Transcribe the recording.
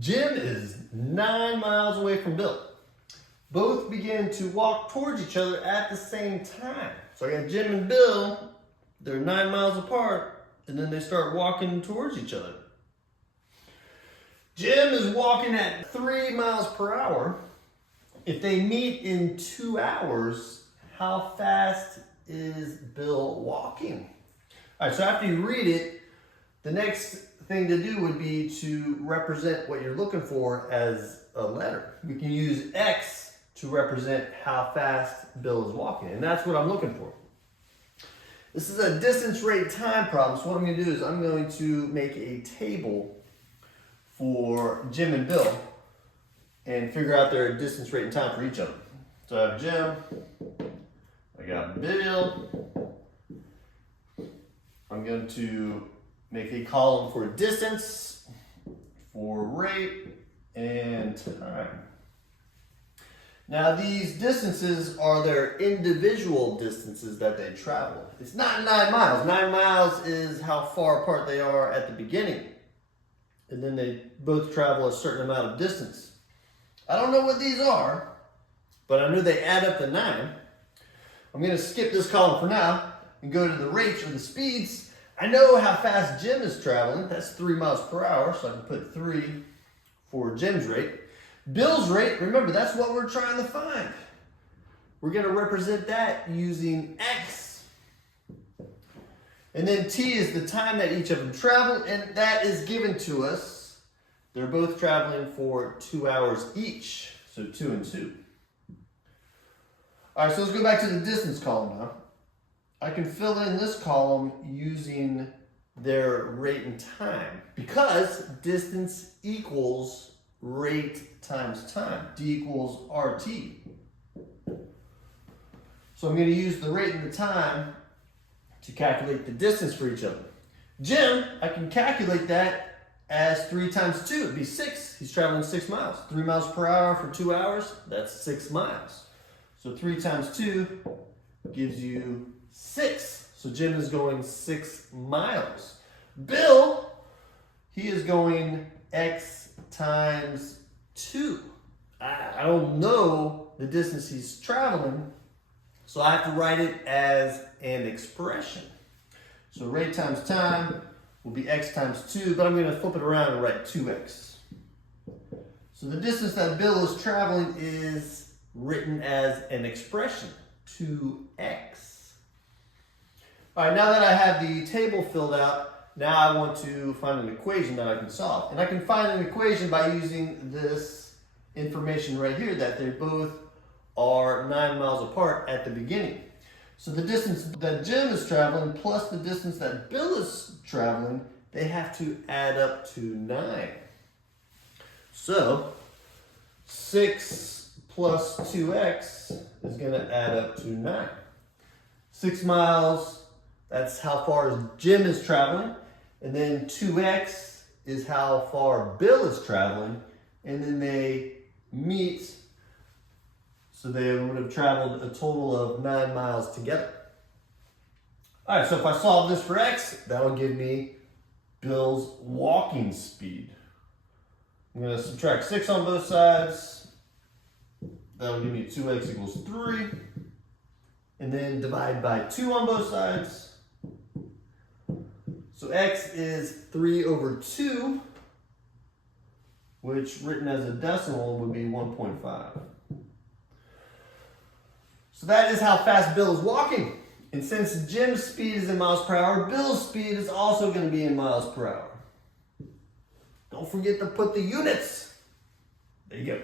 Jim is 9 miles away from Bill. Both begin to walk towards each other at the same time. So I got Jim and Bill, they're 9 miles apart, and then they start walking towards each other. Jim is walking at 3 miles per hour. If they meet in 2 hours, how fast is Bill walking? All right, so after you read it, the next thing to do would be to represent what you're looking for as a letter. We can use X to represent how fast Bill is walking, and that's what I'm looking for. This is a distance, rate, time problem, so what I'm going to do is I'm going to make a table for Jim and Bill and figure out their distance, rate, and time for each of them. So I have Jim, I got Bill. I'm going to make a column for distance, for rate, and time. Now these distances are their individual distances that they travel. It's not 9 miles. 9 miles is how far apart they are at the beginning. And then they both travel a certain amount of distance. I don't know what these are, but I know they add up to 9. I'm going to skip this column for now and go to the rates or the speeds. I know how fast Jim is traveling. That's 3 miles per hour, so I can put 3 for Jim's rate. Bill's rate, remember, that's what we're trying to find. We're going to represent that using X. And then T is the time that each of them traveled, and that is given to us. They're both traveling for 2 hours each, so 2 and 2. All right, so let's go back to the distance column now. I can fill in this column using their rate and time because distance equals rate times time. D equals RT. So I'm going to use the rate and the time to calculate the distance for each of them. Jim, I can calculate that as 3 times 2. It'd be 6. He's traveling 6 miles. 3 miles per hour for 2 hours, that's 6 miles. So 3 times 2 gives you 6. So Jim is going 6 miles. Bill, he is going X times 2. I don't know the distance he's traveling, so I have to write it as an expression. So rate times time will be X times 2, but I'm going to flip it around and write 2X. So the distance that Bill is traveling is written as an expression, 2X. All right, now that I have the table filled out, now I want to find an equation that I can solve. And I can find an equation by using this information right here, that they both are 9 miles apart at the beginning. So the distance that Jim is traveling plus the distance that Bill is traveling, they have to add up to 9. So 6 plus 2X is going to add up to 9. 6 miles, that's how far Jim is traveling. And then 2X is how far Bill is traveling. And then they meet, so they would have traveled a total of 9 miles together. All right, so if I solve this for X, that'll give me Bill's walking speed. I'm going to subtract 6 on both sides. That'll give me 2X equals 3. And then divide by 2 on both sides. So X is 3 over 2, which written as a decimal would be 1.5. So that is how fast Bill is walking. And since Jim's speed is in miles per hour, Bill's speed is also going to be in miles per hour. Don't forget to put the units. There you go.